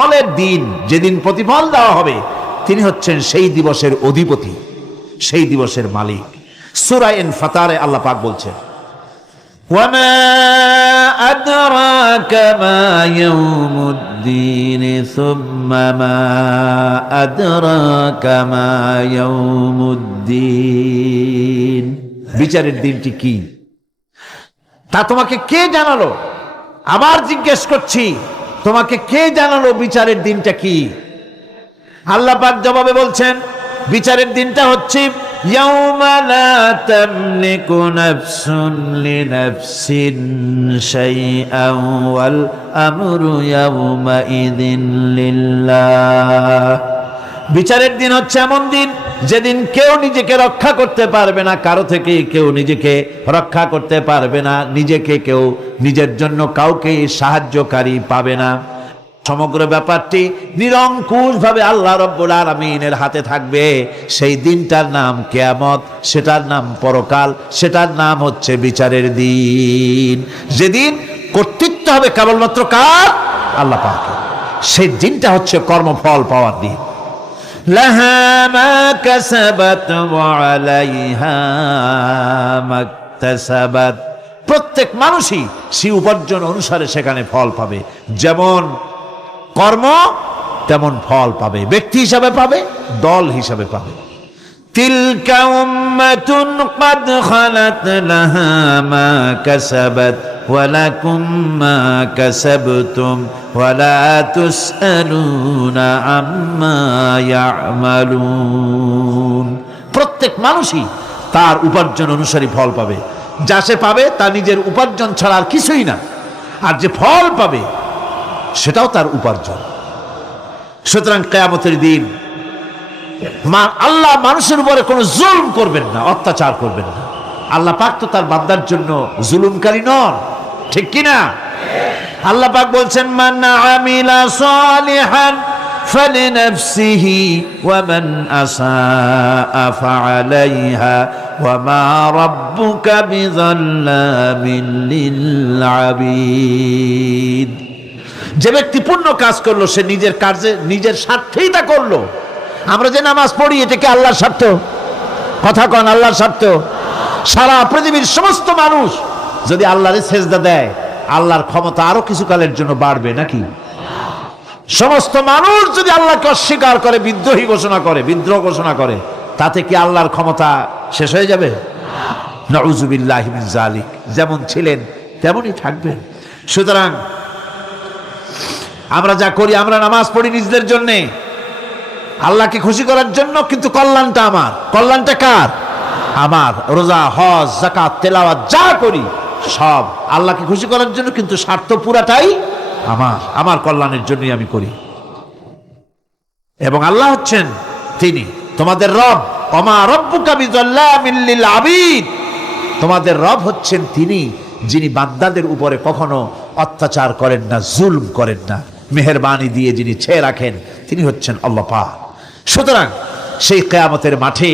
প্রতিফলের দিন, যেদিন প্রতিফল দেওয়া হবে, তিনি হচ্ছেন সেই দিবসের অধিপতি, সেই দিবসের মালিক। সূরা ইনফিতারে আল্লাহ পাক বলছেন, وما أدراك ما يوم الدين ثم ما أدراك ما يوم الدين। বিচারের দিনটি কি তা তোমাকে কে জানালো? আবার জিজ্ঞেস করছি, তোমাকে কে জানালো বিচারের দিনটা কি? আল্লাহ পাক জবাবে বলছেন, বিচারের দিনটা হচ্ছে ইয়াউমা লা তামলিকু নাফসুন লিনাফসিন শাইআন ওয়াল আমরু ইয়াউমা ইযিন লিল্লাহ। বিচারের দিন হচ্ছে এমন দিন যেদিন কেউ নিজেকে রক্ষা করতে পারবে না, কারো থেকে কেউ নিজেকে রক্ষা করতে পারবে না, নিজেকে কেউ নিজের জন্য কাউকে সাহায্যকারী পাবে না। সমগ্র ব্যাপারটি নিরঙ্কুশভাবে আল্লাহ রাব্বুল আলামিনের হাতে থাকবে। সেই দিনটার নাম কিয়ামত, সেটার নাম পরকাল, সেটার নাম হচ্ছে বিচারের দিন। যেদিন কর্তৃত্ব হবে কেবলমাত্র কার? আল্লাহ পাকের। সেই দিনটা হচ্ছে কর্মফল পাওয়ার দিন। লাহা মা কাসাবাত ওয়া আলাইহা মাকতাসাবাত। প্রত্যেক মানুষই সেই উপার্জন অনুসারে সেখানে ফল পাবে। যেমন কর্ম তেমন ফল পাবে, ব্যক্তি হিসাবে পাবে, দল হিসাবে পাবে। তিলকা উম্মাতুন ক্বাদ খালাত লাহা মা কাসাবাত ওয়া লাকুম মা কাসাবতুম ওয়া লা তুসআলুনা আম্মা ইয়ামালুন। প্রত্যেক মানুষই তার উপার্জন অনুসারী ফল পাবে। যা সে পাবে তা নিজের উপার্জন ছাড়া আর কিছুই না, আর যে ফল পাবে সেটাও তার উপার্জন। সুতরাং কিয়ামতের দিন আল্লাহ মানুষের উপরে কোনো জুলম করবেন না, অত্যাচার করবেন না। আল্লাহ পাক তো তার বান্দার জন্য জুলুমকারী নন, ঠিক কিনা? আল্লাহ পাক বলছেন, মান আমিলা সালিহান ফালিনাফসিহি ওয়া মান আসাআ ফাআলাইহা ওয়া মা রাব্বুকা বিযাল্লামিন লিল আবিদ। যে ব্যক্তি পুণ্য কাজ করলো সে নিজের কাজে নিজের স্বার্থেই তা করলো। আমরা যে নামাজ পড়ি এটা কি আল্লাহর স্বার্থ? কথা কন, আল্লাহর স্বার্থ? সারা পৃথিবীর সমস্ত মানুষ যদি আল্লাহরে সেজদা দেয়, আল্লাহর ক্ষমতা আরো কিছু কালের জন্য বাড়বে নাকি? সমস্ত মানুষ যদি আল্লাহকে অস্বীকার করে, বিদ্রোহী ঘোষণা করে, বিদ্রোহ ঘোষণা করে, তাতে কি আল্লাহর ক্ষমতা শেষ হয়ে যাবে? নাউযুবিল্লাহি মিন যালিক। যেমন ছিলেন তেমনই থাকবেন। সুতরাং আমরা যা করি, আমরা নামাজ পড়ি নিজেদের জন্যে, আল্লাহকে খুশি করার জন্য, কিন্তু কল্যাণটা আমার। কল্যাণটা কার? আমার। রোজা, হজ, যাকাত, তেলাওয়াত যা করি সব আল্লাহকে খুশি করার জন্য, কিন্তু স্বার্থ পুরাটাই আমার, আমার কল্যাণের জন্যই আমি করি। এবং আল্লাহ হচ্ছেন তিনি তোমাদের রব। ওমা রাব্বুকা বিযাল্লামিন লিল আবিদ। তোমাদের রব হচ্ছেন তিনি যিনি বান্দাদের উপরে কখনো অত্যাচার করেন না, জুলম করেন না, মেহেরবানি দিয়ে যিনি ছেয়ে রাখেন, তিনি হচ্ছেন আল্লাহ পাক। সুতরাং সেই কিয়ামতের মাঠে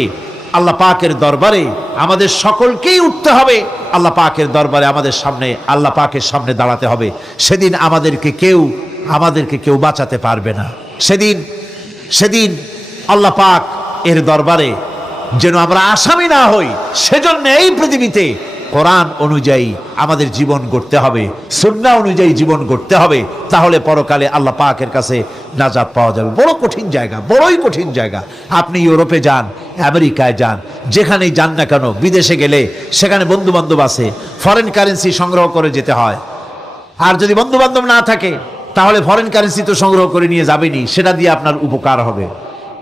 আল্লাহ পাকের দরবারে আমাদের সকলকেই উঠতে হবে। আল্লাহ পাকের দরবারে আমাদের সামনে, আল্লাহ পাকের সামনে দাঁড়াতে হবে। সেদিন আমাদেরকে কেউ বাঁচাতে পারবে না। সেদিন আল্লাহ পাক এর দরবারে যেন আমরা আসামি না হই, সেজন্য এই পৃথিবীতে কোরআন অনুযায়ী আমাদের জীবন গড়তে হবে, সুন্নাহ অনুযায়ী জীবন গড়তে হবে। তাহলে পরকালে আল্লাহ পাকের কাছে নাজাত পাওয়া যাবে। বড় কঠিন জায়গা, বড়ই কঠিন জায়গা। আপনি ইউরোপে যান, আমেরিকায় যান, যেখানেই যান না কেন, বিদেশে গেলে সেখানে বন্ধু বান্ধব আছে, ফরেন কারেন্সি সংগ্রহ করে যেতে হয়। আর যদি বন্ধু বান্ধব না থাকে তাহলে ফরেন কারেন্সি তো সংগ্রহ করে নিয়ে যাবেনি, সেটা দিয়ে আপনার উপকার হবে।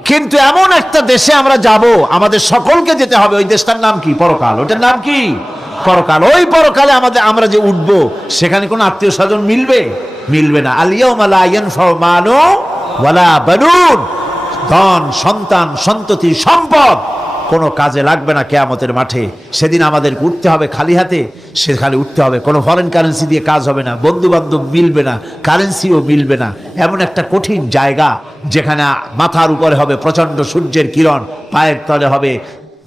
কিন্তু এমন একটা দেশে আমরা যাব, আমাদের সকলকে যেতে হবে। ওই দেশটার নাম কি? পরকাল। ওটার নাম কি? পরকাল। ওই পরকালে আমরা যে উঠবো, সেখানে কোনো আত্মীয় স্বজন মিলবে না। আল ইয়াউমা লা ইয়ানফাউ মালু ওয়ালা বানুন। ধন, সন্তান, সন্ততি, সম্পদ কোনো কাজে লাগবে না কিয়ামতের মাঠে। সেদিন আমাদেরকে উঠতে হবে খালি হাতে। সেখানে উঠতে হবে, কোনো ফরেন কারেন্সি দিয়ে কাজ হবে না, বন্ধু বান্ধব মিলবে না, কারেন্সিও মিলবে না। এমন একটা কঠিন জায়গা যেখানে মাথার উপরে হবে প্রচন্ড সূর্যের কিরণ, পায়ের তলে হবে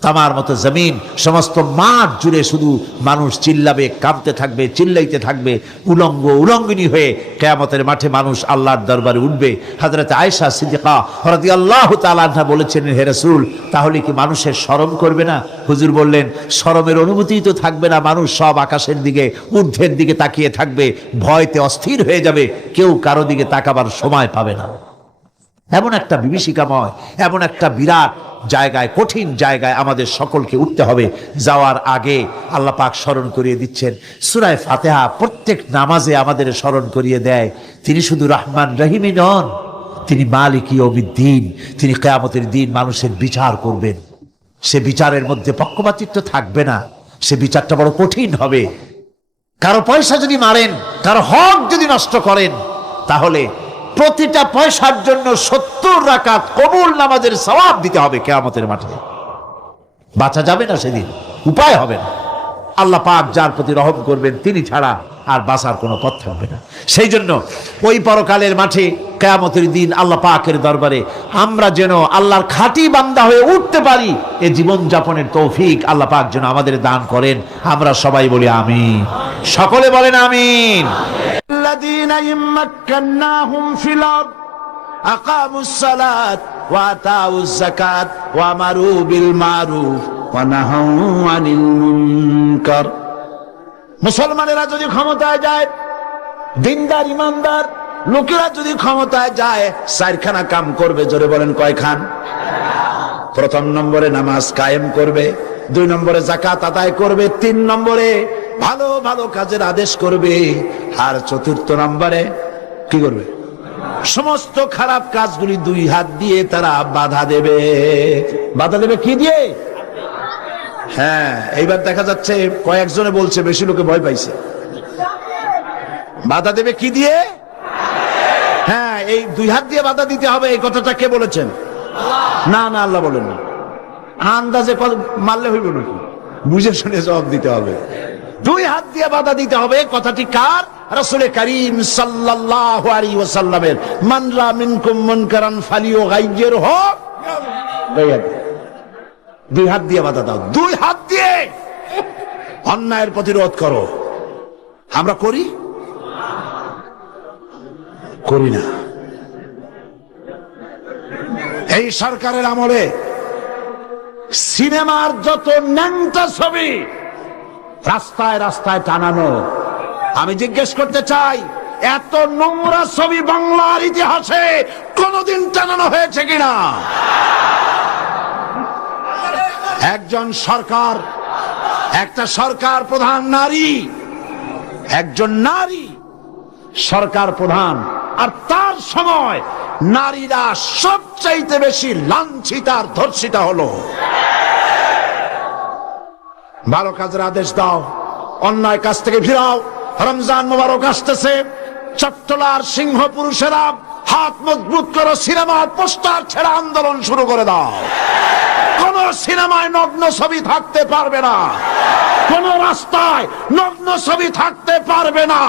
তামার মতো জমিন, সমস্ত মাঠ জুড়ে শুধু মানুষ চিল্লাবে, কাঁপতে থাকবে, চিল্লাইতে থাকবে, উলঙ্গ উলঙ্গিনী হয়ে কিয়ামতের মাঠে মানুষ আল্লাহর দরবারে উঠবে। হযরত আয়েশা সিদ্দিকা রাদিয়াল্লাহু তাআলা আনহা বলেছেন, হে রাসূল, তাহলে কি মানুষের শরম করবে না? হুজুর বললেন, শরমের অনুভূতিই তো থাকবে না, মানুষ সব আকাশের দিকে, ঊর্ধ্বের দিকে তাকিয়ে থাকবে, ভয়তে অস্থির হয়ে যাবে, কেউ কারো দিকে তাকাবার সময় পাবে না। এমন একটা বিভীষিকাময়, এমন একটা বিরাট জায়গায়, কঠিন জায়গায় আমাদের সকলকে উঠতে হবে। যাওয়ার আগে আল্লাহ পাক স্মরণ করিয়ে দিচ্ছেন, সূরা ফাতিহা প্রত্যেক নামাজে আমাদের স্মরণ করিয়ে দেয়, তিনি শুধু রহমান রহিমই নন, তিনি মালিক ইয়াউমিদ্দিন। তিনি কিয়ামতের দিন মানুষের বিচার করবেন। সে বিচারের মধ্যে পক্ষপাতিত্ব থাকবে না, সে বিচারটা বড় কঠিন হবে। কারো পয়সা যদি মারেন, কারো হক যদি নষ্ট করেন, তাহলে প্রতিটা পয়সার জন্য 70 রাকাত কবুল নামাজের সওয়াব দিতে হবে কিয়ামতের মাঠে। বাঁচা যাবে না সেদিন, উপায় হবে না। আল্লাহ পাক যার প্রতি রহম করবেন তিনি ছাড়া আর বাঁচার কোনো পথ থাকবে না। সেই জন্য ওই পরকালের মাঠে কিয়ামতের দিন আল্লাহ পাকের দরবারে আমরা যেন আল্লাহর খাঁটি বান্দা হয়ে উঠতে পারি, এই জীবন যাপনের তৌফিক আল্লাহ পাক যেন আমাদের দান করেন। আমরা সবাই বলি আমিন, সকলে বলেন আমিন। الذين إن مكناهم في الأرض أقاموا الصلاة وآتوا الزكاة وأمروا بالمعروف ونهوا عن المنكر। মুসলমানেরা যদি ক্ষমতায় যায়, দিনদার ইমানদার লোকেরা যদি ক্ষমতায় যায়, 4খানা কাম করবে। জোরে বলেন কয়খান? প্রথম নম্বরে নামাজ কায়েম করবে, 2 নম্বরে যাকাত আদায় করবে, 3 নম্বরে ভালো ভালো কাজের আদেশ করবে, আর 4র্থ নম্বরে কি করবে? সমস্ত খারাপ কাজগুলি 2 হাত দিয়ে তারা বাধা দেবে। বাধা দেবে কি দিয়ে? হ্যাঁ, এইবার দেখা যাচ্ছে কয়েকজনে বলছে, বেশি লোকে ভয় পাইছে। বাধা দেবে কি দিয়ে? হ্যাঁ, এই 2 হাত দিয়ে বাধা দিতে হবে। এই কথাটা কে বলেছেন? না না, আল্লাহ বলেন না। আন্দাজে মারলে হইব নাকি? বুঝে শুনে জবাব দিতে হবে। 2 হাত দিয়ে বাধা দিতে হবে। কথাটি কার? রাসূল করিম সাল্লাল্লাহু আলাইহি ওয়াসাল্লামের। মান রা মিনকুম মুনকারান ফালিয়ুগাইয়িরহু। 2 হাত দিয়ে বাধা দাও, 2 হাত দিয়ে অন্যায়ের প্রতিরোধ করো। আমরা করি না। এই সরকারের আমলে সিনেমার যত ন্যাংটা ছবি রাস্তায় রাস্তায় টানানো, আমি জিজ্ঞেস করতে চাই, এত নোংরা ছবি বাংলার ইতিহাসে কোনদিন টানানো হয়েছে কিনা? একজন সরকার, একটা সরকার প্রধান নারী, একজন নারী সরকার প্রধান, আর তার সময় নারীরা সবচাইতে বেশি লাঞ্ছিত আর ধর্ষিতা হলো। ভালো কাজের আদেশ দাও, অন্যায় কাজ থেকে ফিরাও। রমজান মোবারক আসতেছে, চট্টলার সিংহ পুরুষেরা হাত মজবুত করো, সিনেমার পোস্টার ছেড়ে আন্দোলন শুরু করে দাও। কোন সিনেমায় নগ্ন ছবি থাকতে পারবে না, কোন রাস্তায় নগ্ন ছবি থাকতে পারবে না।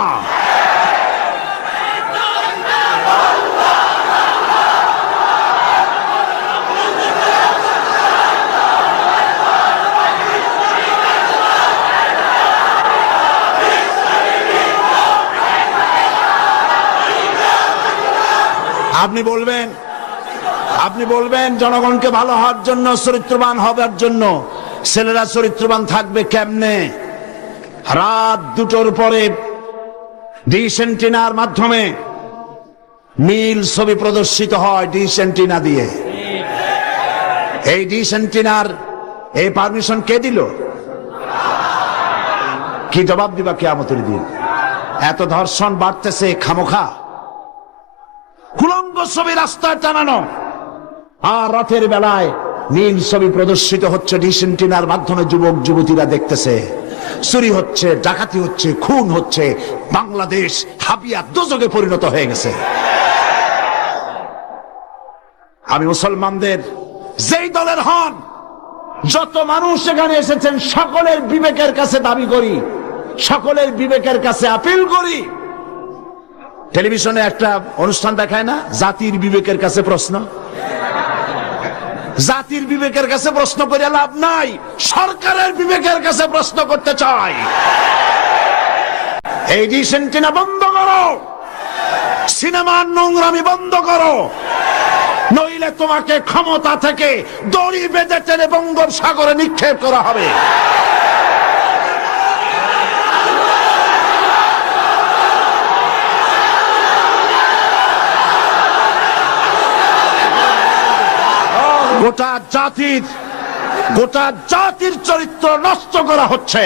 আপনি বলবেন জনগণকে ভালো হওয়ার জন্য, চরিত্রবান হবার জন্য ছেলেরা চরিত্রবান থাকবে কেমনে? রাত 2টোর পরে ডিশ এন্টিনার মাধ্যমে নীল ছবি প্রদর্শিত হয়, ডিশ এন্টিনা দিয়ে। এই ডিশ এন্টিনার এই পারমিশন কে দিল? কি জবাব দিবা কিয়ামতের দিন? এত ধর্ষণ বাড়তেছে খামোখা, কুলঙ্গ ছবি রাস্তায় টানানো, আর রাতের বেলায় নীল ছবি প্রদর্শিত হচ্ছে ডিশ এন্টিনার মাধ্যমে। যুবক যুবতীরা দেখতেছে, চুরি হচ্ছে, ডাকাতি হচ্ছে, খুন হচ্ছে। বাংলাদেশ হাবিয়া দোজখে পরিণত হয়ে গেছে। আমি মুসলমানদের যেই দলের হন, যত মানুষ এখানে এসেছেন, সকলের বিবেকের কাছে দাবি করি, সকলের বিবেকের কাছে আপিল করি। টেলিভিশনে একটা অনুষ্ঠান দেখায় না, জাতির বিবেকের কাছে প্রশ্ন? জাতির বিবেকের কাছে প্রশ্ন করে লাভ নাই, সরকারের বিবেকের কাছে প্রশ্ন করতে চাই। এই ডিসেন্টিনা বন্ধ করো, সিনেমার নোংরামি বন্ধ করো, নইলে তোমাকে ক্ষমতা থেকে দড়ি বেঁধে টেনে বঙ্গোপসাগরে নিক্ষেপ করা হবে। গোটা জাতির চরিত্র নষ্ট করা হচ্ছে।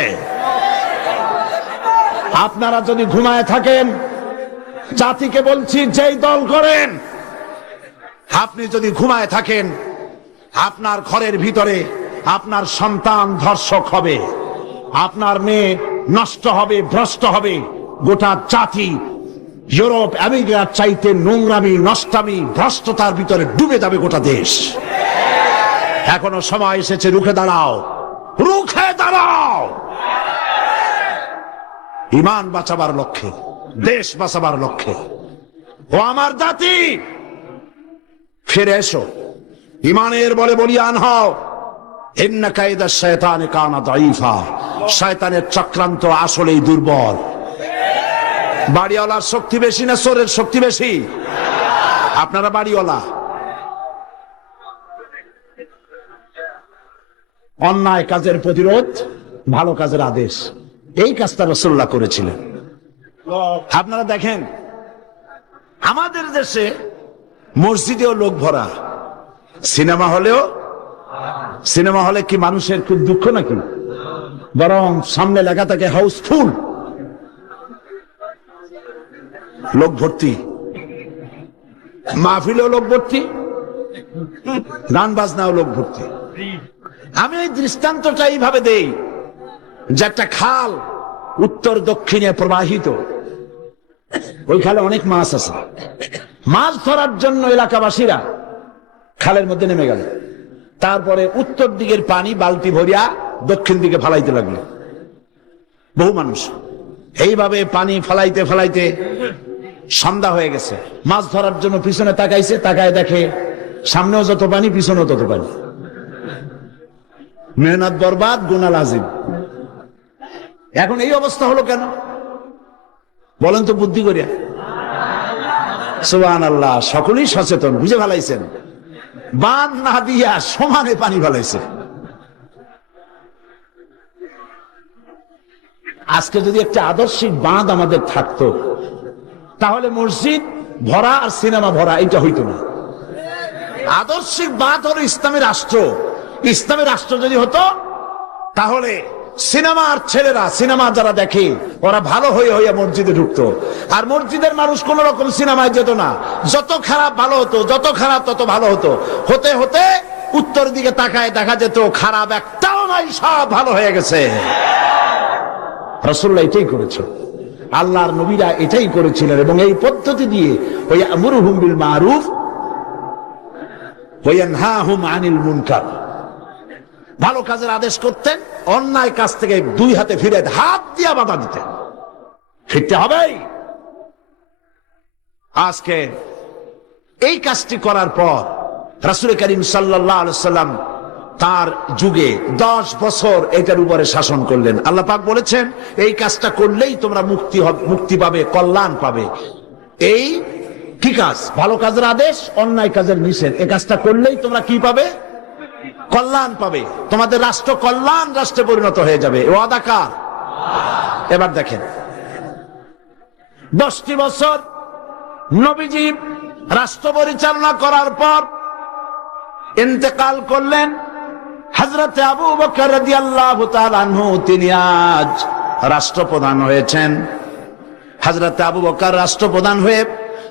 আপনারা যদি ঘুমায় থাকেন, জাতিকে বলছি, যেই দল করেন, আপনি যদি ঘুমায় থাকেন, আপনার ঘরের ভিতরে আপনার সন্তান ধর্ষক হবে, আপনার মেয়ে নষ্ট হবে, ভ্রষ্ট হবে। গোটা জাতি ইউরোপ আমেরিকার চাইতে নোংরামি, নষ্টামি, ভ্রষ্টতার ভিতরে ডুবে যাবে গোটা দেশ। এখনো সময় এসেছে, রুখে দাঁড়াও, রুখে দাঁড়াও। ঈমান বাঁচাবার লক্ষ্যে, দেশ বাঁচাবার লক্ষ্যে। ও আমার জাতি, ফিরে এসো, ঈমানের বলে বলিয়ান হও। ইন্না কায়দা শায়তানি কানা দাঈফা, শয়তানের চক্রান্ত আসলেই দুর্বল। বাড়িওয়ালার শক্তি বেশি না চোরের শক্তি বেশি? আপনারা বাড়িওয়ালা। অন্যায় কাজের প্রতিরোধ, ভালো কাজের আদেশ, এই কাজটা রাসূলুল্লাহ করেছিলেন। আপনারা দেখেন, আমাদের দেশে মসজিদেও লোক ভরা, সিনেমা হলে কি মানুষের খুব দুঃখ নাকি? বরং সামনে লেখা থাকে হাউসফুল, লোক ভর্তি। মাহফিলেও লোক ভর্তি, গান বাজনাও লোক ভর্তি। আমি এই দৃষ্টান্তটা এইভাবে দেই যে একটা খাল উত্তর দক্ষিণে প্রবাহিত, ওই খালে অনেক মাছ আছে। মাছ ধরার জন্য এলাকাবাসীরা খালের মধ্যে নেমে গেল। তারপরে উত্তর দিকের পানি বালতি ভরিয়া দক্ষিণ দিকে ফালাইতে লাগলো বহু মানুষ। এইভাবে পানি ফালাইতে ফালাইতে সন্ধ্যা হয়ে গেছে। মাছ ধরার জন্য পিছনে তাকাইছে, তাকায় দেখে সামনেও যত পানি, পিছনেও তত পানি। মেহনত বরবাদ, গুনাহ লাজিম। এখন এই অবস্থা হলো কেন বলেন তো বুদ্ধি করিয়া? সুবহানাল্লাহ, সকলেই সচেতন, বুঝে ফেলাইছেন। বাঁধ না দিয়া সমানে পানি ফেলাইছে। আজকে যদি একটা আদর্শিক বাঁধ আমাদের থাকতো, তাহলে মসজিদ ভরা আর সিনেমা ভরা এটা হইতো না। আদর্শিক বাঁধ হলো ইসলামী রাষ্ট্র। ইসলামী রাষ্ট্র যদি হতো, তাহলে সিনেমার ছেলেরা, সিনেমা যারা দেখে, ওরা ভালো হয়ে হয়ে মসজিদে ঢুকতো, আর মসজিদের মানুষ কোন রকম সিনেমায় যেত না। যত খারাপ ভালো হতো, যত খারাপ তত ভালো হতো। হতে হতে উত্তর দিকে তাকায় দেখা যেত খারাপ একটাও নাই, সব ভালো হয়ে গেছে। রাসূলুল্লাহ এটাই করেছে, আল্লাহর নবীরা এটাই করেছিলেন। এবং এই পদ্ধতি দিয়ে ওই আমরুহুম বিল মারুফ ওয়া ইয়ানহাহুম আনিল মুনকার, ভালো কাজের আদেশ করতেন, অন্যায় কাজ থেকে দুই হাতে ফিরে হাত দিয়া বাধা দিতেন। ফিরতে হবেই। আজকে এই কাজটি করার পর রাসূল করিম সাল্লাল্লাহু আলাইহি ওয়াসাল্লাম তার যুগে 10 বছর এটার উপরে শাসন করলেন। আল্লাহ পাক বলেছেন, এই কাজটা করলেই তোমরা মুক্তি পাবে, কল্যাণ পাবে। এই কি কাজ? ভালো কাজের আদেশ, অন্যায় কাজের নিষেধ। এই কাজটা করলেই তোমরা কি পাবে? কল্যাণ পাবে। তোমাদের রাষ্ট্র কল্যাণ রাষ্ট্রে পরিণত হয়ে যাবে। ওয়াদা কার? এবার দেখেন, 10টি বছর নবীজি রাষ্ট্র পরিচালনা করার পর ইন্তেকাল করলেন। হযরত আবু বকর রাদিয়াল্লাহু তাআলা আনহু তিনি আজ রাষ্ট্রপ্রধান হয়েছেন। হযরত আবু বকর রাষ্ট্রপ্রধান হয়ে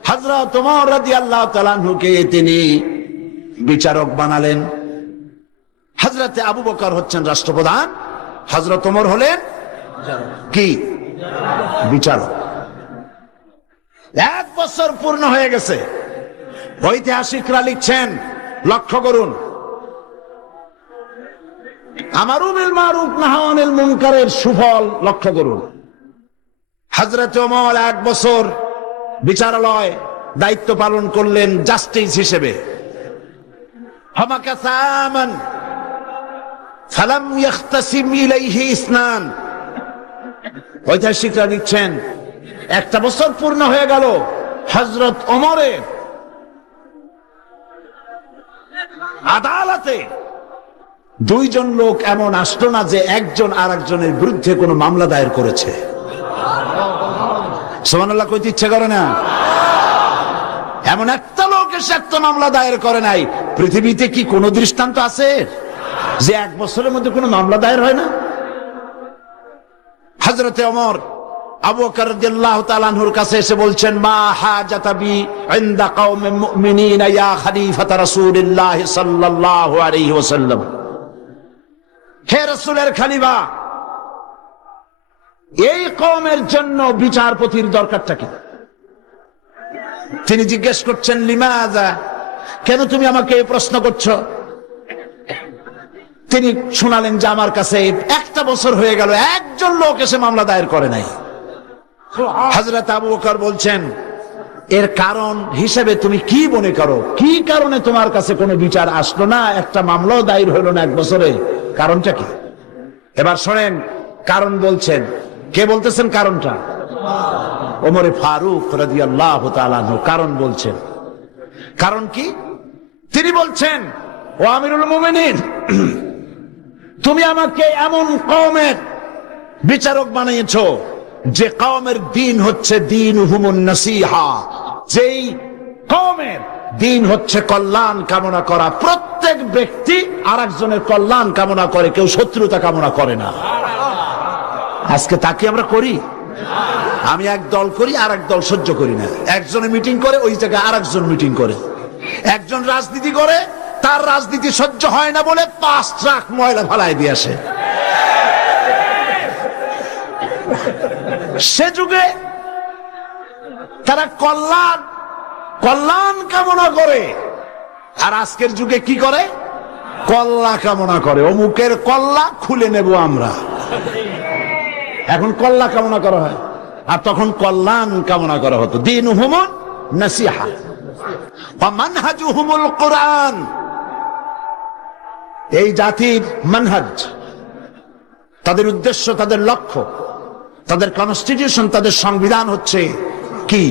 হযরত ওমর রাদিয়াল্লাহু তাআলা আনহুকে তিনি বিচারক বানালেন। হযরত আবু বকর হচ্ছেন রাষ্ট্রপ্রধান, হযরত ওমর হলেন কি? বিচারক। 1 বছর পূর্ণ হয়ে গেছে। ঐতিহাসিকরা লিখছেন, লক্ষ্য করুন, আমারু বিল মারুফ নাহি আনিল মুনকারের সুফল লক্ষ্য করুন। হযরত ওমর 1 বছর বিচারালয় দায়িত্ব পালন করলেন জাস্টিস হিসেবে। ফামাকাসা আমান ফালাম ইয়াখতাসিম ইলাইহি ইসনান। ঐতিহাসিকরা লিখছেন 1 বছর পূর্ণ হয়ে গেল হযরত ওমরের আদালতে 2 জন লোক এমন আসলো না যে একজন আরেকজনের বিরুদ্ধে কোনো মামলা দায়ের করেছে। সুবহানাল্লাহ কইতে ইচ্ছে করে না? এমন একটা লোক এসে একটা মামলা দায়ের করে নাই। পৃথিবীতে কি কোনো দৃষ্টান্ত আছে যে 1 বছরের মধ্যে কোনো মামলা দায়ের হয় না? হযরতে ওমর আবু বকর রাদিয়াল্লাহু তাআলা আনহুর কাছে এসে বলছেন, মা হাজাতা বি ইনদা কওমিন মুমিনিনা ইয়া খলিফাতা রাসূলিল্লাহ সাল্লাল্লাহু আলাইহি ওয়াসাল্লাম। হে রাসূলের খলিফা, এই কওমের জন্য বিচারপতির দরকারটা কি? তিনি জিজ্ঞেস করছেন, লিমাযা, কেন তুমি আমাকে এই প্রশ্ন করছো? তিনি শোনালেন যে আমার কাছে 1 বছর হয়ে গেল, একজন লোক এসে মামলা দায়ের করে নাই। হযরত আবু বকর বলছেন, এর কারণ হিসেবে তুমি কি মনে করো? কি কারণে তোমার কাছে কোনো বিচার আসলো না, একটা মামলাও দায়ের হলো না 1 বছরে? কারণটা কি? এবার শোনেন, কারণ বলছেন। কে বলতেছেন কারণটা? ওমরে ফারুক রাদিয়াল্লাহু তাআলা আনহু কারণ বলছেন। কারণ কি? তিনি বলছেন, ও আমিরুল মুমিনিন, তুমি আমাকে এমন কওমের বিচারক বানিয়েছো যে কওমের দিন হচ্ছে দীনুহুমুন নাসিহা, যেই কওমের দিন হচ্ছে কল্যাণ কামনা করা। প্রত্যেক ব্যক্তি আরেকজনের কল্যাণ কামনা করে, কেউ শত্রুতা কামনা করে না। আজকে তাকে আমরা করি? আমি এক দল করি, আর এক দল সহ্য করি না। একজনে মিটিং করে, ওই জায়গায় আরেকজন মিটিং করে। একজন রাজনীতি করে, তার রাজনীতি সহ্য হয় না বলে 5 ট্রাক ময়লা ফালাই দিয়ে আসে। সে যুগে তারা কল্যাণ কামনা করে, আর আজকের যুগে কি করে? কল্লা কামনা করে। অমুকের কল্লা খুলে নেব আমরা। এখন কল্লা কামনা করা হয়, আর তখন কল্যাণ কামনা করা হতো। দীনুহুমুন নাসিহা ওয়া মানহাজুহুমুল কুরআন। এই জাতির মানহাজ, তাদের উদ্দেশ্য, তাদের লক্ষ্য, তাদের কনস্টিটিউশন, তাদের সংবিধান হচ্ছে কি?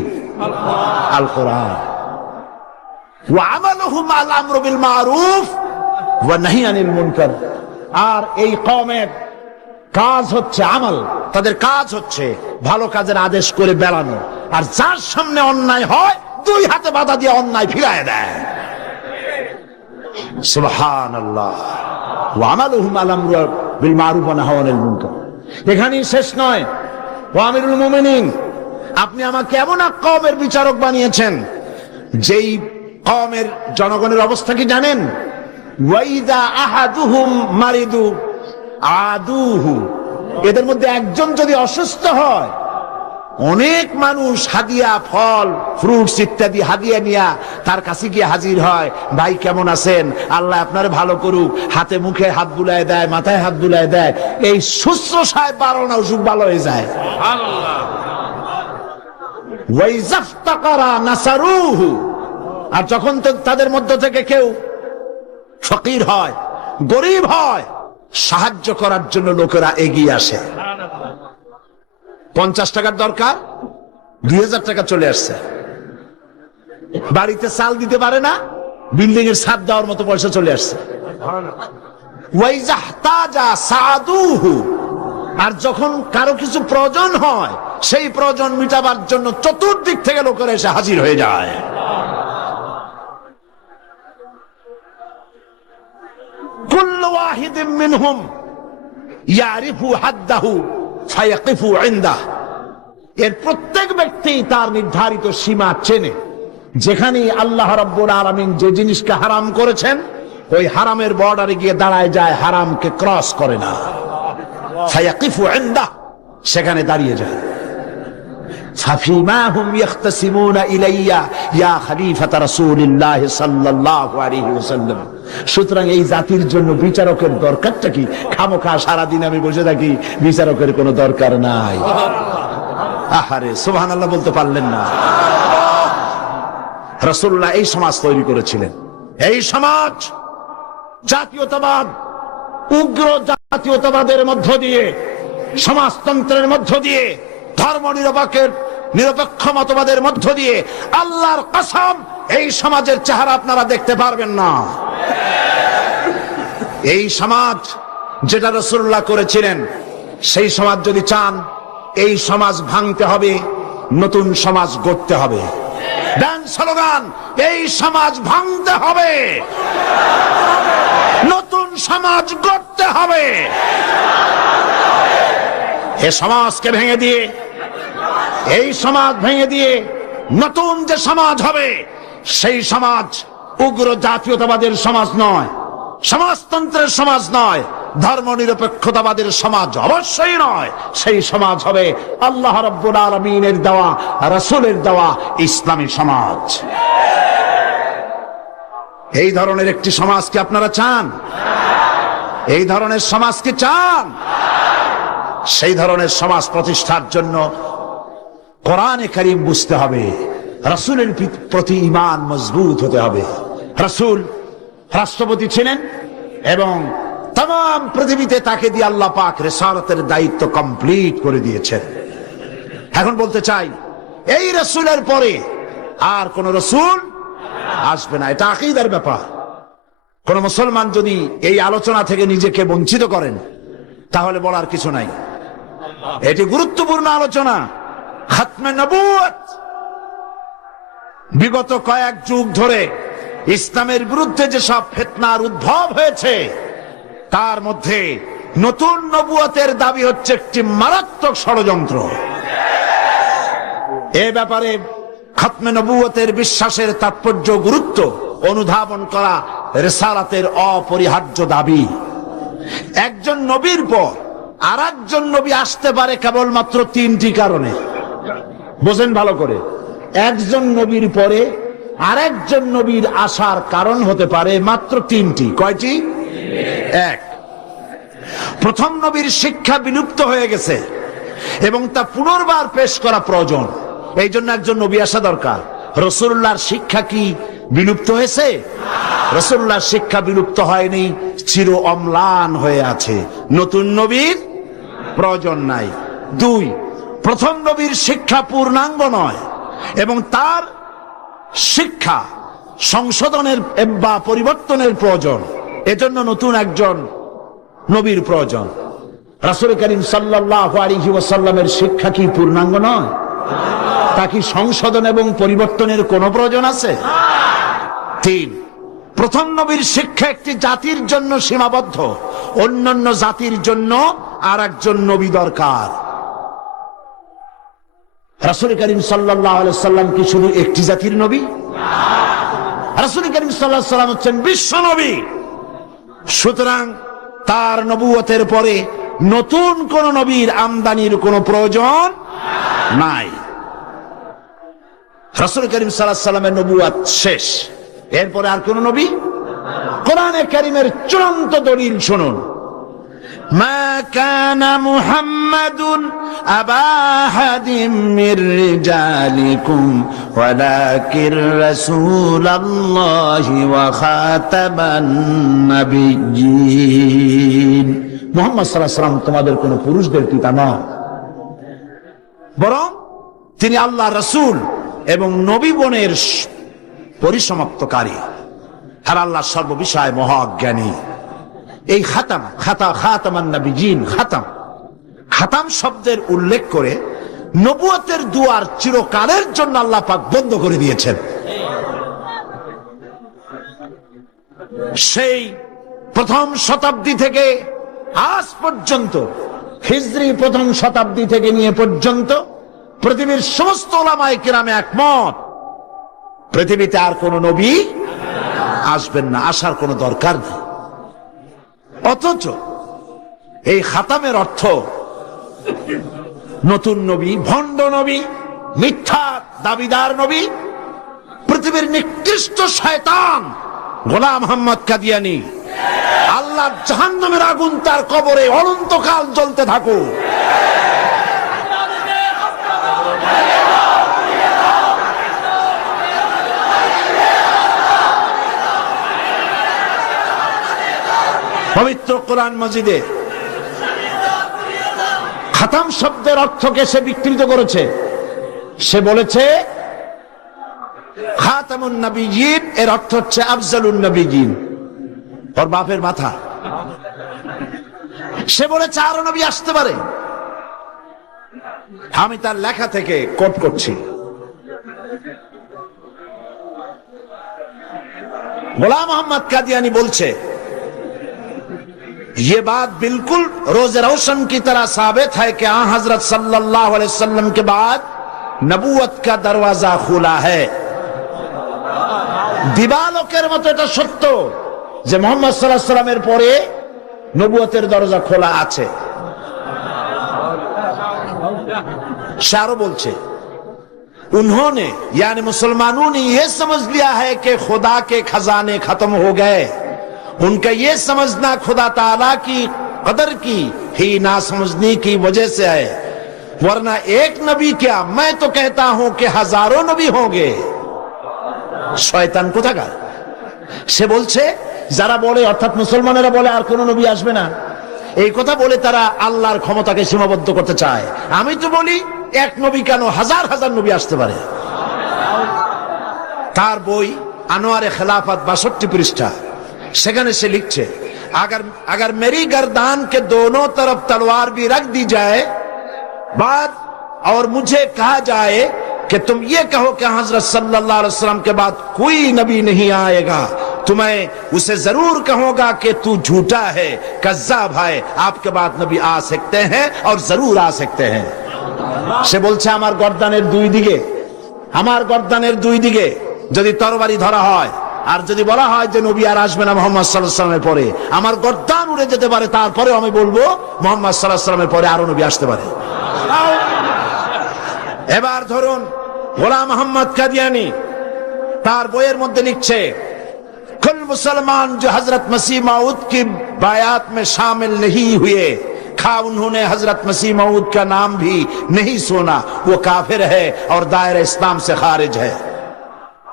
আল কোরআন। ওয়া আমালুহুম আল আমরু বিল মারুফ ওয়া নাহি আনিল মুনকার। আর এই কওমের কাজ হচ্ছে আমল, তাদের কাজ হচ্ছে ভালো কাজের আদেশ করে বেড়ানো, আর যার সামনে অন্যায় হয় 2 হাতে বাধা দিয়ে অন্যায় ফিরায় দেয়। সুবহানাল্লাহ। ওয়া আমালুহুম আল আমরু বিল মারুফ ওয়া নাহি আনিল মুনকার। এখানেই শেষ নয়। ও আমিরুল মুমিনিন, আপনি আমাকে এমন এক কওমের বিচারক বানিয়েছেন যেই কওমের জনগণের অবস্থা কি জানেন? ওয়াইদা আহাদুহুম মারিদু আদুহু। এদের মধ্যে একজন যদি অসুস্থ হয়, অনেক মানুষ হাদিয়া, ফল, ফ্রুটস ইত্যাদি হাদিয়া নিয়ে তার কাছে গিয়ে হাজির হয়। ভাই কেমন আছেন? আল্লাহ আপনার ভালো করুক। হাতে মুখে হাত বুলায় দেয়, মাথায় হাত বুলায় দেয়। এই শুশ্রূষায় 12 অসুখ ভালো হয়ে যায়। ওয়াইজাফতাকারা নাসারুহু। আর যখন তাদের মধ্য থেকে কেউ ফকির হয়, গরিব হয়, সাহায্য করার জন্য লোকেরা এগিয়ে আসে। 50 টাকার দরকার, 2000 টাকা চলে আসছে। বাড়িতে চাল দিতে পারে না, বিল্ডিং এর ছাদ দেওয়ার মতো পয়সা চলে আসছে। ওয়াইজাহতাজা সাদুহু। আর যখন কারো কিছু প্রয়োজন হয়, সেই প্রয়োজন মিটাবার জন্য চতুর্দিক থেকে লোকেরা এসে হাজির হয়ে যায়। কুল্লু ওয়াহিদিন মিনহুম ইয়ারিফু হাদ্দাহু ফায়াকিফু ইনদাহু। এর প্রত্যেক ব্যক্তি তার নির্ধারিত সীমা চেনে। যেখানে আল্লাহ রাব্বুল আলামিন যে জিনিসকে হারাম করেছেন, ওই হারামের বর্ডারে গিয়ে দাঁড়ায় যায়, হারামকে ক্রস করে না। ফায়াকিফু ইনদাহু, সেখানে দাঁড়িয়ে যায়। ফাফিমা হুম ইয়াখতাসিমুনা ইলাইয়া ইয়া খলিফাতা রাসূলিল্লাহ সাল্লাল্লাহু আলাইহি ওয়াসাল্লাম। সুতরাং এই জাতির জন্য বিচারকের দরকারটা কি? খামোখা সারাদিন আমি বসে থাকি, বিচারকের কোনো দরকার নাই। আহারে সুবহানাল্লাহ বলতে পারলেন না? রাসূলুল্লাহ এই সমাজ তৈরি করেছিলেন। এই সমাজ জাতীয়তাবাদ, উগ্র জাতীয়তাবাদের মধ্য দিয়ে, সমাজতন্ত্রের মধ্য দিয়ে, ধর্ম নিরপেক্ষ মতবাদের মধ্য দিয়ে আল্লাহর কসম এই সমাজের চেহারা আপনারা দেখতে পারবেন না। এই সমাজ যেটা রাসূলুল্লাহ করেছিলেন, সেই সমাজ যদি চান, এই সমাজ ভাঙতে হবে, নতুন সমাজ গড়তে হবে। দেন স্লোগান, এই সমাজ ভাঙতে হবে, নতুন সমাজ গড়তে হবে। এ সমাজকে ভেঙে দিয়ে, এই সমাজ ভেঙে দিয়ে নতুন যে সমাজ হবে, সেই সমাজ উগ্র জাতীয়তাবাদের সমাজ নয়, সমাজতন্ত্রের সমাজ নয়, ধর্ম নিরপেক্ষতাবাদের সমাজ অবশ্যই নয়। সেই সমাজ হবে আল্লাহ রাব্বুল আলামিনের দেওয়া, রাসূলের দেওয়া ইসলামী সমাজ। এই ধরনের একটি সমাজ কি আপনারা চান? এই ধরনের সমাজ কি চান? সেই ধরনের সমাজ প্রতিষ্ঠার জন্য কোরআনে কারীম বুঝতে হবে, রাসূলের প্রতি ঈমান মজবুত হতে হবে। রাসূল রাষ্ট্রপতি ছিলেন এবং তাম পৃথিবীতে তাকে দিয়ে আল্লাহ পাক রিসালাতের দায়িত্ব কমপ্লিট করে দিয়েছেন। এখন বলতে চাই, এই রাসূলের পরে আর কোন রাসূল আসবে না। এটা আকীদার ব্যাপার। কোন মুসলমান যদি এই আলোচনা থেকে নিজেকে বঞ্চিত করেন, তাহলে বলার কিছু নাই। এটি গুরুত্বপূর্ণ আলোচনা। খাতমে নবুয়ত, বিগত কয়েক যুগ ধরে ইসলামের বিরুদ্ধে যেসব ফিতনার উদ্ভব হয়েছে, তার মধ্যে নতুন নবুয়তের দাবি হচ্ছে একটি মারাত্মক ষড়যন্ত্র। এ ব্যাপারে খাতমে নবুয়তের বিশ্বাসের তাৎপর্য, গুরুত্ব অনুধাবন করা রিসালাতের অপরিহার্য দাবি। একজন নবীর পর আর একজন নবী আসতে পারে কেবলমাত্র তিনটি কারণে। বোঝেন ভালো করে, একজন নবীর পরে আর একজন নবীর আসার কারণ হতে পারে মাত্র তিনটি। কয়টি? এক, প্রথম নবীর শিক্ষা বিলুপ্ত হয়ে গেছে এবং তা পুনর্বার পেশ করা প্রয়োজন, এই জন্য একজন নবী আসা দরকার। রাসূলুল্লাহর শিক্ষা কি বিলুপ্ত হয়েছে? রাসূলুল্লাহর শিক্ষা বিলুপ্ত হয়নি, চির অম্লান হয়ে আছে। নতুন নবীর প্রয়োজন নাই। দুই, প্রথম নবীর শিক্ষা পূর্ণাঙ্গ নয় এবং তার শিক্ষা সংশোধনের বা পরিবর্তনের প্রয়োজন, এজন্য নতুন একজন নবীর প্রয়োজন। রাসূল করিম সাল্লাল্লাহু আলাইহি ওয়াসাল্লামের শিক্ষা কি পূর্ণাঙ্গ নয়? তা কি সংশোধন এবং পরিবর্তনের কোনো প্রয়োজন আছে? তিন, প্রথম নবীর শিক্ষা একটি জাতির জন্য সীমাবদ্ধ, অন্যান্য জাতির জন্য আর একজন নবী দরকার। রাসূল করিম সাল্লাল্লাহু আলাইহি ওয়াসাল্লাম কি শুধু একটি জাতির নবী? রাসূল করিম সাল্লাল্লাহু আলাইহি ওয়াসাল্লাম হচ্ছেন বিশ্ব নবী। সুতরাং তার নবুয়তের পরে নতুন কোন নবীর আমদানির কোনো প্রয়োজন নাই। রাসূল করিম সাল্লাল্লাহু আলাইহি ওয়াসাল্লামের নবুয়ত শেষ, এরপরে আর কোন নবী? কোরআনে কারীমের চূড়ান্ত দলিল শুনুন। মা কানা মুহাম্মাদুন আবা আহাদিম মির রিজালিকুম ওয়ালাকির রাসূলুল্লাহি ওয়া খাতামান নাবিয়্যিন। মুহাম্মদ সাল্লাল্লাহু আলাইহি ওয়াসাল্লাম তোমাদের কোন পুরুষদের পিতা নন, বরং তিনি আল্লাহর রাসূল এবং নবীগণের পরিসমাপ্তকারী, আর আল্লাহ সর্ববিষয়ে মহাজ্ঞানী। এই খাতামান নবিয়্যিন, খাতাম শব্দের উল্লেখ করে নবুয়তের দুয়ার চিরকালের জন্য আল্লাহ পাক বন্ধ করে দিয়েছেন। সেই প্রথম শতাব্দী থেকে আজ পর্যন্ত, হিজরি প্রথম শতাব্দী থেকে নিয়ে পর্যন্ত পৃথিবীর সমস্ত উলামায়ে কিরামে একমত, পৃথিবীতে আর কোন নবী আসবেন না, আসার কোন দরকার নেই। অথচ এই খাতামের অর্থ নতুন নবী, ভণ্ড নবী, মিথ্যা দাবিদার নবী, পৃথিবীর নিকৃষ্ট শয়তান গোলাম মোহাম্মদ কাদিয়ানী, আল্লাহ জাহান্নামের আগুন তার কবরে অনন্তকাল জ্বলতে থাকুক। পবিত্র কোরআন মাজিদে খাতাম শব্দের অর্থকে সে বিকৃত করেছে। সে বলেছে খাতামুন নবিয়্যিন এর অর্থ হচ্ছে আফজালুন নবিয়্যিন। ওর বাপের মাথা। সে বলেছে আরো নবী আসতে পারে। আমি তার লেখা থেকে কোট করছি। গোলাম मोहम्मद कादियानी बोलছে ये बात बिल्कुल रोज रोशन की तरह साबित है कि आ हजरत सल्लल्लाहु अलैहि वसल्लम के बाद नबूवत का दरवाजा खुला है। দিবালোকের মতো এটা সত্য যে মুহাম্মদ সাল্লাল্লাহু আলাইহি ওয়াসাল্লামের পরে নবুয়তের দরজা খোলা আছে। शारो बोलছে उन्होंने यानी मुसलमानों ने यह समझ लिया है कि खुदा के खजाने खत्म हो गए। उनका यह समझना खुदा ताला की कदर की ही ना समझने की वजह से है, वरना एक नबी क्या मैं तो कहता हूं कि हजारों नबी होंगे। শয়তান কোথাকার। সে বলছে যারা বলে অর্থাৎ মুসলমানেরা বলে আর কোন নবী আসবে না, এই কথা বলে তারা আল্লাহর ক্ষমতাকে সীমাবদ্ধ করতে চায়। আমি তো বলি এক নবী কেন হাজার হাজার নবী আসতে পারে। তার বই আনোয়ারে খেলাফত 62 পৃষ্ঠা, সেখানে সে লিখছে अगर मेरी गर्दान के दोनों तरफ तलवार भी रख दी जाए बाद और मुझे कहा जाए कि तुम ये कहो कि हजरत सल्लल्लाहु अलैहि वसल्लम के बाद कोई नबी नहीं आएगा, तो मैं उसे जरूर कहूंगा कि तू झूठा है, कज्जाब है, आपके बाद नबी आ सकते हैं और जरूर आ सकते हैं। সে বলছে আমার গর্দানের দুই দিকে যদি তরবারি ধরা হয় আর যদি বলা হয় যে নবী আর আসবে না মুহাম্মদ সাল্লাল্লাহু আলাইহি ওয়াসাল্লামের পরে, আমার গর্দান উড়ে যেতে পারে, তারপরে আমি বলবো মুহাম্মদ সাল্লাল্লাহু আলাইহি ওয়াসাল্লামের পরে আরো নবী আসতে পারে। এবার ধরুন গোলাম মোহাম্মদ কাদিয়ানী তার বইয়ের মধ্যে লিখছে कुल मुसलमान जो हजरत मसीह मऊद की बायात में शामिल नहीं हुए, खा उन्होंने हजरत मसीह मऊद का नाम भी नहीं सुना, वो काफिर है और दायरा इस्लाम से खारिज है।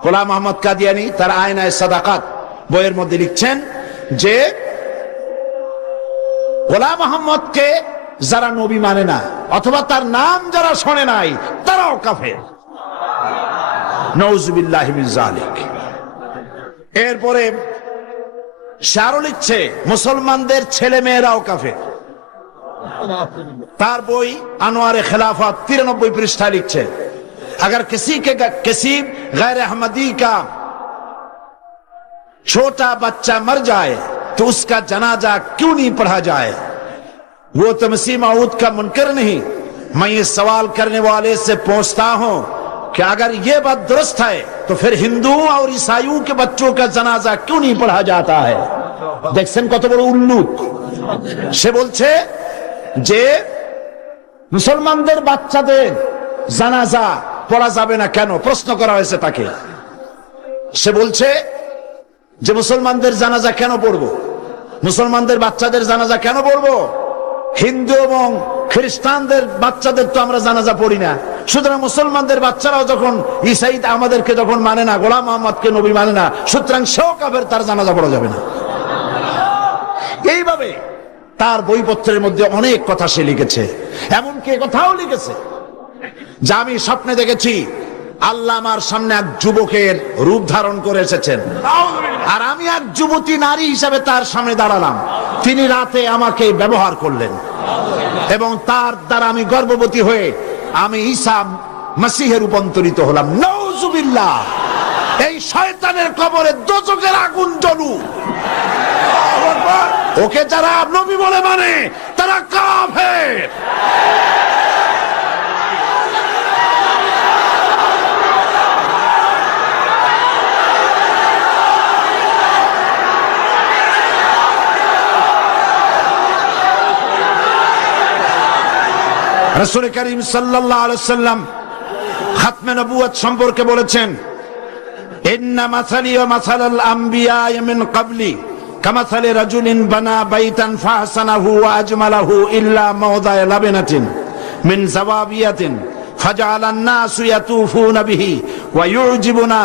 গোলাম মোহাম্মদ কাদিয়ানী তার আয়নায়ে সাদাকাত বইয়ের মধ্যে লিখছেন যে গোলাম মোহাম্মদকে যারা নবী মানে না অথবা তার নাম যারা শোনে নাই তারাও কাফের। নাউযুবিল্লাহি মিন যালিক। এরপরে শারও লিখছে মুসলমানদের ছেলে মেয়েরাও কাফের। তার বই আনোয়ারে খেলাফত 93 পৃষ্ঠা লিখছে अगर किसी गैर अहमदी का छोटा बच्चा मर जाए तो उसका जनाजा क्यों नहीं पढ़ा जाए, वो तो मसीह मऊद का मुनकर नहीं। मैं ये सवाल करने वाले से पूछता हूं कि अगर ये बात दुरुस्त है तो फिर हिंदुओं और ईसाइयों के बच्चों का जनाजा क्यों नहीं पढ़ा जाता है। দেখছেন কত বড় উল্লুক। সে বলছে যে মুসলমানদের বাচ্চাদের জানাজা পড়া যাবে না কেন, প্রশ্ন করা হয়েছে তাকে। সে বলছে যে মুসলমানদের জানাজা কেন পড়বো, মুসলমানদের বাচ্চাদের জানাজা কেন পড়বো, হিন্দু এবং খ্রিস্টানদের বাচ্চাদের তো আমরা জানাজা পড়ি না, সুতরাং মুসলমানদের বাচ্চারাও যখন ঈসাই আমাদেরকে যখন মানে না, গোলাম মোহাম্মদকে নবী মানে না, সুতরাং সেও কাফের, তার জানাজা পড়া যাবে না। এইভাবে তার বইপত্রের মধ্যে অনেক কথা সে লিখেছে। এমনকি কথাও লিখেছে যে আমি স্বপ্নে দেখেছি আল্লাহ আমার সামনে এক যুবকের রূপ ধারণ করে এসেছেন আর আমি এক যুবতী নারী হিসেবে তার সামনে দাঁড়ালাম, তিনি রাতে আমাকে ব্যবহার করলেন এবং তার দ্বারা আমি গর্ভবতী হয়ে আমি ঈসা মসিহে রূপান্তরিত হলাম। নাউযুবিল্লাহ। এই শয়তানের কবরে দোজখের আগুন জ্বলুক। ওকে যারা নবী বলে মানে তারা কাফের। রাসূল করিম সাল্লাল্লাহু আলাইহি ওয়াসাল্লাম খাতমে নবুয়ত সম্পর্কে বলেছেন ইন্না মাসালি ওয়া মাসালাল আমবিয়া মিন ক্বাবলি কামাসালি রাজুলিন বানা বাইতান ফাহসানাহু ওয়া আজমালাহু ইল্লা মাওদা'a লাবনাতিন মিন যাওয়াবিয়াতিন ফাজআলান নাসু ইয়াতুফুনা বিহি ওয়া ইউজিবুনা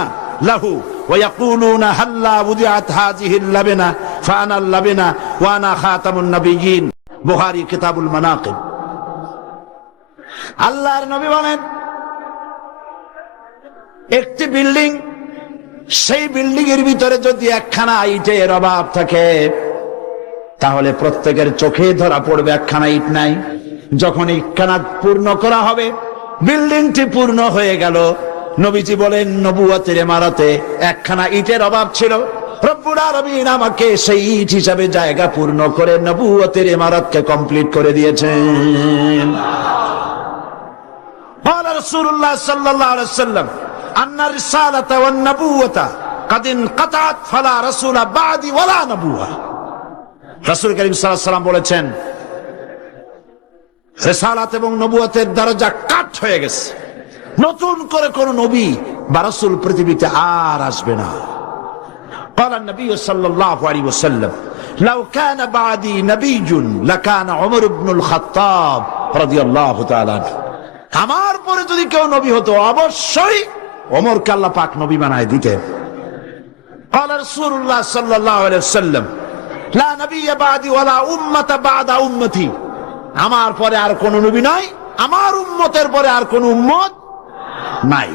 লাহু ويقولون هلا وضعت هذه اللبنة فأنا اللبنة وأنا خاتم النبيين বুখারী কিতাবুল মানাকিব। আল্লাহর নবী বলেন একটি বিল্ডিং, সেই বিল্ডিং এর ভিতরে যদি একখানা ইটের অভাব থাকে তাহলে প্রত্যেকের চোখে ধরা পড়বে একখানা ইট নাই। যখন ইটখানা পূর্ণ করা হবে, বিল্ডিংটি পূর্ণ হয়ে গেল, নবীজি বলেন নবুয়তের ইমারতে একখানা ইটের অভাব ছিল, রব্বুল আলামিন আমাকে সেই ইট হিসাবে জায়গা পূর্ণ করে নবুয়তের ইমারতকে কমপ্লিট করে দিয়েছেন। قال رسول الله صلى الله عليه وسلم أن الرسالة والنبوة قد انقطعت فلا رسول بعدي ولا نبوة। রাসূল করিম সাল্লাল্লাহু আলাইহি ওয়াসাল্লাম বলেছেন রিসালাত এবং নবুয়তের দরজা কাট হয়ে গেছে, নতুন করে কোন নবী বা রাসূল পৃথিবীতে আর আসবে না। قال النبي صلى الله عليه وسلم لو كان بعدي نبي لكان عمر بن الخطاب رضي الله تعالى عنه। আমার পরে যদি কেউ নবী হতো অবশ্যই ওমরকে আল্লাহ পাক নবী বানায় দিতেন। قال رسول الله صلى الله عليه وسلم لا نبي بعدي ولا أمة بعد أمتي। আমার পরে আর কোন নবী নাই, আমার উম্মতের পরে আর কোন উম্মত নাই।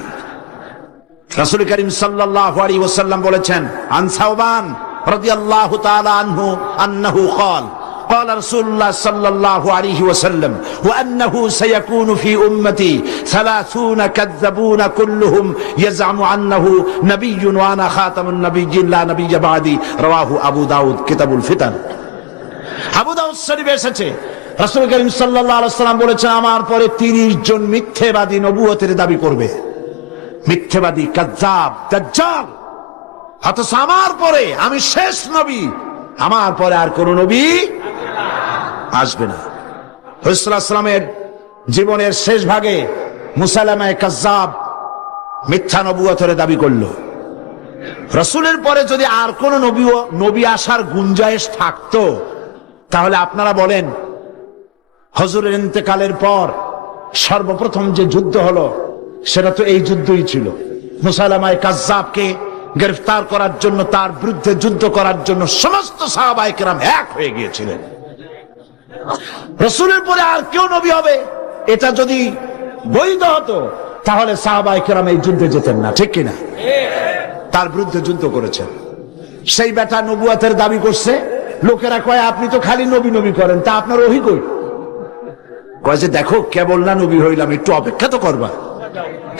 রাসূল করিম সাল্লাল্লাহু আলাইহি ওয়াসাল্লাম বলেছেন আন সাওবান রাদিয়াল্লাহু তাআলা আনহু আন্নাহু قال قال رسول الله صلى الله عليه وسلم وأنه سيكون في أمتي 30 كذبون كلهم يزعم أنه نبي وأنا خاتم النبيين لا نبي بعدي رواه أبو داود كتاب الفتن। আবু দাউদ শরীফে এসেছে রাসূল করিম সাল্লাল্লাহু আলাইহি ওয়াসাল্লাম বলেছেন আমার পরে 30 জন মিথ্যাবাদী নবুয়তের দাবি করবে, মিথ্যাবাদী, কাযযাব, দাজ্জাল। অথচ আমার পরে আমি শেষ নবী, আমার পরে আর কোন নবী আসবে না। রাসূল সাল্লাল্লাহু আলাইহি ওয়াসাল্লামের জীবনের শেষ ভাগে মুসাইলামা কাযযাব মিথ্যা নবুয়তের দাবি করলো। রাসূলের পরে যদি আর কোন নবী আসার গুঞ্জাইশ থাকতো তাহলে আপনারা বলেন হুজুরের ইন্তেকালের পর সর্বপ্রথম যে যুদ্ধ হলো সেটা তো এই যুদ্ধই ছিল। মুসাইলামা কাযযাবকে গ্রেফতার করার জন্য, তার বিরুদ্ধে যুদ্ধ করার জন্য সমস্ত সাহাবায়ে কেরাম এক হয়ে গিয়েছিলেন। রাসূলের পরে আর কেউ নবী হবে এটা যদি বৈধ হতো তাহলে সাহাবায়ে কেরাম এই যুদ্ধে যেতেন না, ঠিক কিনা? তার বিরুদ্ধে যুদ্ধ করেছেন। সেই বেটা নবুয়তের দাবি করছে, লোকেরা কয় আপনি তো খালি নবী নবী করেন, তা আপনার ওহী কই? কয় যে দেখো কেবল না নবী হইলাম, একটু অপেক্ষা তো করবা।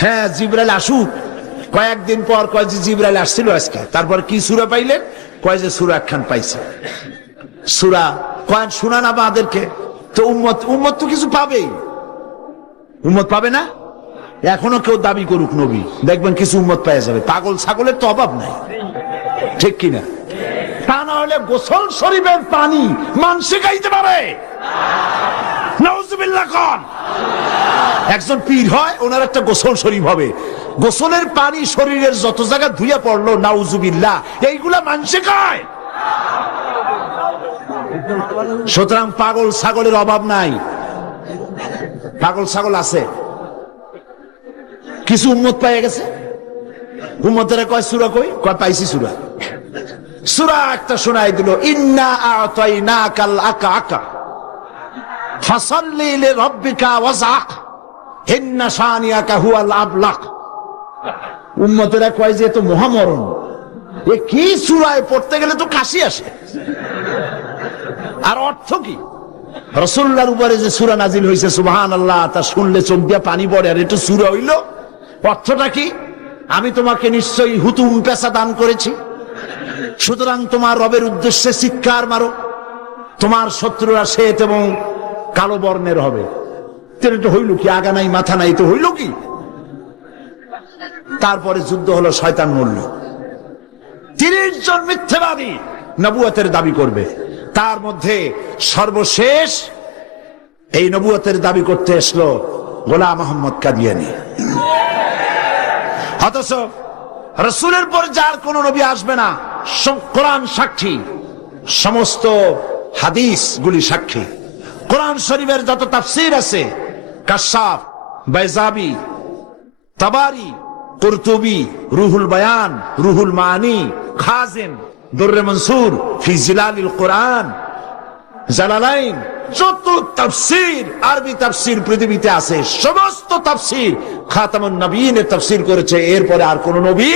হ্যাঁ জিবরাইল আসুক। কয়েকদিন পর কয় যে জিবরাইল আসছিল আজকে, তারপর কি সূরা পাইলেন? কয় যে সূরা একখান পাইছে। সূরা কয় শোনা না আমাদেরকে, তো উম্মত তো কিছু পাবেই, উম্মত পাবে না? এখনো কেউ দাবি করুক নবী, দেখবেন কিছু উম্মত পেয়ে যাবে। পাগল ছাগলের তো অভাব নাই, ঠিক কিনা? তা না হলে গোসল শরীফের পানি মানুষে খাইতে পারে? নাউজুবিল্লাহ কোন একজন পীর হয়, ওনার একটা গোসল শরীফ হবে, গোসলের পানি শরীরের যত জায়গা ধুইয়া পড়লো নাউজুবিল্লাহ, এইগুলা মানুষে খায়। সুতরাং পাগল ছাগলের অভাব নাই, পাগল ছাগল আছে। কিছু উম্মত পেয়ে গেছে, উম্মতেরা কয় সূরা কই? কয় পাইছি সূরা। সূরা একটা শোনাই দিল, ইন্না আ'তাইনাকাল আকা ফাসাল্লি লিরাব্বিকা ওয়াজআক ইন্না শানিয়াকা হুয়াল আবলাক। উম্মতেরা কয় যে তো মহামরণ, এ কি সূরায় পড়তে গেলে তো কাশি আসে। আর অর্থ কি? রাসূলুল্লাহর উপরে যে সূরা নাজিল হইছে সুবহানাল্লাহ, তা শুনলে চোখ দিয়ে পানি পড়ে, আর এটা সূরা হইল। অর্থটা কি? আমি তোমাকে নিশ্চয়ই হুতুম পেশা দান করেছি, সুতরাং তোমার রবের উদ্দেশ্যে চিৎকার মারো, তোমার শত্রুরা শ্বেত এবং কালো বর্ণের হবে। এটা হইল কি? আগা নাই মাথা নাই, তো হইল কি? তারপরে যুদ্ধ হলো, শয়তান মরল। 30 জন মিথ্যাবাদী নবুয়তের দাবি করবে, তার মধ্যে সর্বশেষ এই নবুয়তের দাবি করতে আসলো গোলাম মোহাম্মদ কাদিয়ানী। অথচ রাসূলের পর যার কোন নবী আসবে না, কোরআন সাক্ষী, সমস্ত হাদিস গুলি সাক্ষী। কোরআন শরীফের যত তাফসীর আছে, কাশাফ, বাইজাবি, তাবারি, কুরতুবী রুহুল বায়ান, রুহুল মানি, খাজিন দুররে মনসুর ফি জিলালিল কোরআন, জালালাইন, যত তাফসীর আরবি তাফসীর পৃথিবীতে আছে সমস্ত তাফসীর খাতামুন নবীনের তাফসীর করেছে। এরপরে আর কোন নবী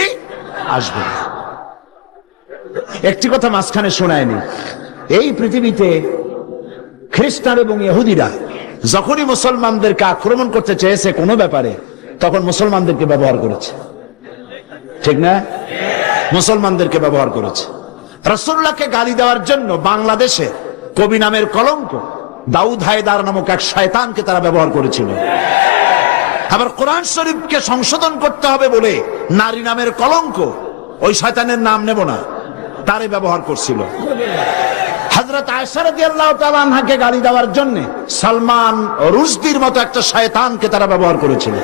আসবে না। একটি কথা মাঝখানে শোনায়নি, এই পৃথিবীতে খ্রিস্টান এবং ইহুদিরা যখনই মুসলমানদেরকে আক্রমণ করতে চেয়েছে কোনো ব্যাপারে, তখন মুসলমানদেরকে ব্যবহার করেছে। ঠিক না? মুসলমানদেরকে ব্যবহার করেছে। রাসূলুল্লাহকে গালি দেওয়ার জন্য বাংলাদেশে কবি নামের কলঙ্ক দাউদ হায়দার নামক এক শয়তানকে তারা ব্যবহার করেছিল। আবার কোরআন শরীফকে সংশোধন করতে হবে বলে নারী নামের কলঙ্ক, ওই শয়তানের নাম নেব না, তারে ব্যবহার করছিল। হযরত আয়েশা রাদিয়াল্লাহু তাআলা আনহাকে গালি দেওয়ার জন্য সালমান রুশদির মতো একটা শয়তানকে তারা ব্যবহার করেছিল।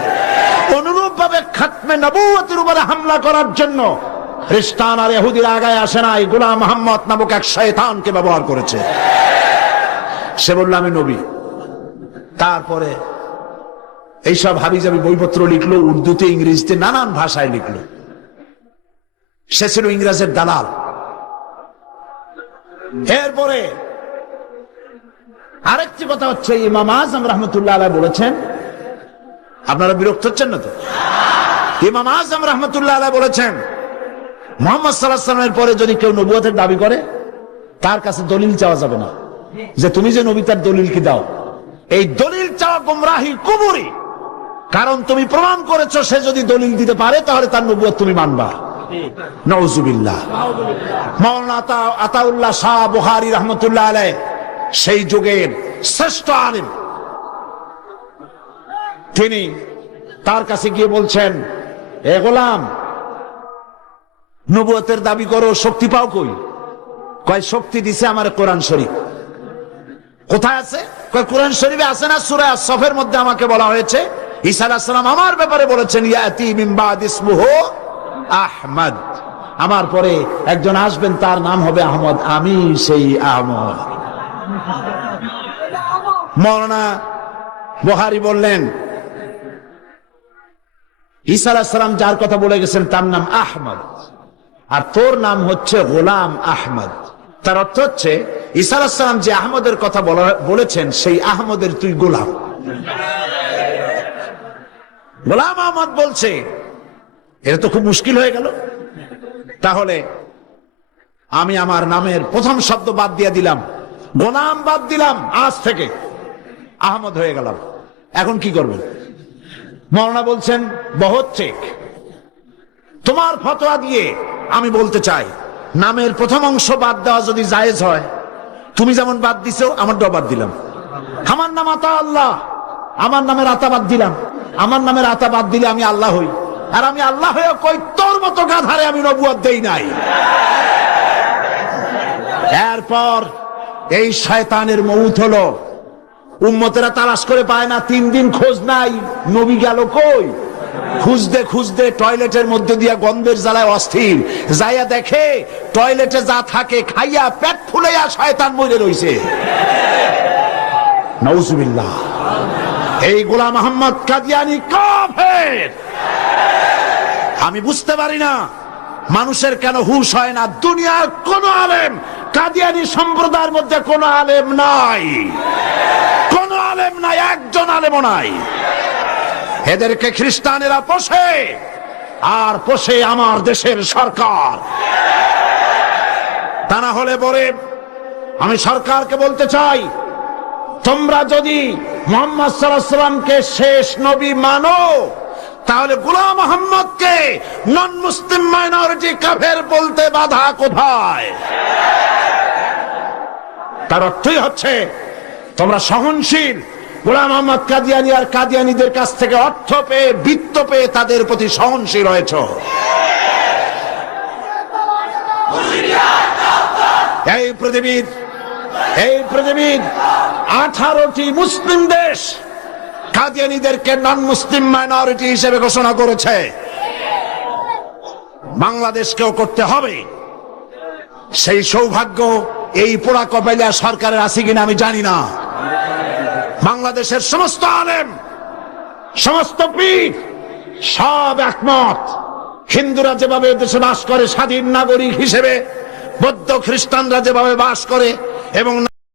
অনুরূপভাবে খাতমে নবুয়তের উপরে হামলা করার জন্য খ্রিস্টান আর ইহুদিরা আগায় আসে নাই, গোলাম মুহাম্মদ নামক এক শয়তানকে ব্যবহার করেছে। সে বলল আমি নবী। তারপরে এইসব হাবিজাবি বইপত্র লিখলো, উর্দুতে ইংরেজিতে নানান ভাষায় লিখলো। সে ছিল ইংরেজের দালাল। এরপরে আরেকটি কথা হচ্ছে, ইমাম আজম রাহমাতুল্লাহ আলাইহি বলেছেন, আপনারা বিরক্ত হচ্ছেন না তো? ইমাম আজম রাহমাতুল্লাহ আলাইহি বলেছেন, মুহাম্মদ সাল্লাল্লাহু আলাইহি ওয়াসাল্লামের পরে যদি কেউ নবুয়তের দাবি করে, তার কাছে দলিল চাওয়া যাবে না, যে তুমি যে নবী তার দলিল কি দাও। এই দলিল চাওয়া গোমরাহি, কুফরি। কারণ তুমি প্রমাণ করেছো সে যদি দলিল দিতে পারে তাহলে তার নবুয়ত তুমি মানবা। নাউজুবিল্লাহ। মাওলানা আতাউল্লাহ শাহ বুখারী রাহমাতুল্লাহ আলাইহি সেই যুগের শ্রেষ্ঠ আলেম, তিনি তার কাছে গিয়ে বলছেন, এ গোলাম, নবুয়তের দাবি করো, শক্তি পাও কই? কয় শক্তি দিছে আমার কোরআন শরীফ। কোথায় আছে? কয় কোরআন শরীফে আছে না, সূরা আস-সফের মধ্যে আমাকে বলা হয়েছে ঈসা আলাইহিস সালাম আমার ব্যাপারে বলেছেন, ইয়াতি মিন বাদ ইসমুহু আহমদ, আমার পরে একজন আসবেন তার নাম হবে আহমদ, আমি সেই আহমদ। মাওলানা বুখারী বললেন, ঈসা আলাইহিস সালাম যার কথা বলে গেছেন তার নাম আহমদ, আর তোর নাম হচ্ছে গোলাম আহমদ। তার অর্থ হচ্ছে ঈসা আলাইহিস সালাম যে আহমদের কথা বলেছেন সেই আহমদের তুই গোলাম। গোলাম আহমদ বলছে, এটা তো খুব মুশকিল হয়ে গেল। তাহলে আমি আমার নামের প্রথম শব্দ বাদ দিয়ে দিলাম, গোলাম বাদ দিলাম, আজ থেকে আহমদ হয়ে গেলাম। এখন কি করবেন? মাওলানা বলছেন, বহুত ঠিক, তোমার ফতোয়া দিয়ে আমি বলতে চাই, নামের প্রথম অংশ বাদ দেওয়া যদি জায়েজ হয়, তুমি যেমন বাদ দিছো আমারটাও বাদ দিলাম। আমার নাম আতা আল্লাহ, আমার নামের আতা বাদ দিলাম। আমার নামের আতা বাদ দিলে আমি আল্লাহ হই, আর আমি আল্লাহ হয়ে কই তোর মতো গাধারে আমি নবুয়ত দেই নাই। এরপর এই শয়তানের মউত হলো, উম্মতেরা তালাশ করে পায় না, 3 দিন খোঁজ নাই, নবী গেল কই? খুঁজতে খুঁজতে টয়লেটের মধ্যে দিয়া গন্ধের জ্বালায় অস্থির, যাইয়া দেখে টয়লেটে যা থাকে খাইয়া পেট ফুলাইয়া শয়তান মরে রইছে। নাউজুবিল্লাহ। এই গোলাম মুহাম্মদ কাদিয়ানী কাফের। আমি বুঝতে পারি না মানুষের কেন হুঁশ হয় না। দুনিয়ার কোন আলেম, কাদিয়ানী সম্প্রদায়ের মধ্যে কোন আলেম নাই, কোন আলেম নাই, একজন আলেমও নাই। এদেরকে খ্রিস্টানেরা পোষে, আর পোষে আমার দেশের সরকার। তা না হলে পরে আমি সরকারকে বলতে চাই, তোমরা যদি মুহাম্মদ সাল্লাল্লাহু আলাইহি ওয়াসাল্লামকে শেষ নবী মানো, তাহলে গোলাম মুহাম্মদকে নন মুসলিম মাইনরিটি কাফের বলতে বাধা কোথায়? তার অর্থই হচ্ছে তোমরা সহনশীল, গোলাম মুহাম্মদ কাদিয়ানী আর কাদিয়ানীদের কাছ থেকে অর্থ পেয়ে, বৃত্ত পেয়ে তাদের প্রতি সহনশীল হয়েছ। এই পৃথিবীর 18টি মুসলিম দেশ কাদিয়ানীদেরকে নন মুসলিম মাইনরিটি হিসেবে ঘোষণা করেছে। বাংলাদেশকেও করতে হবে। সেই সৌভাগ্য এই পোড়া কপাইলা সরকারের আছে কিনা আমি জানি না। বাংলাদেশের সমস্ত আলেম, সমস্ত পীর সব একমত। হিন্দুরা যেভাবে দেশে বাস করে স্বাধীন নাগরিক হিসেবে, বৌদ্ধ খ্রিস্টানরা যেভাবে বাস করে এবং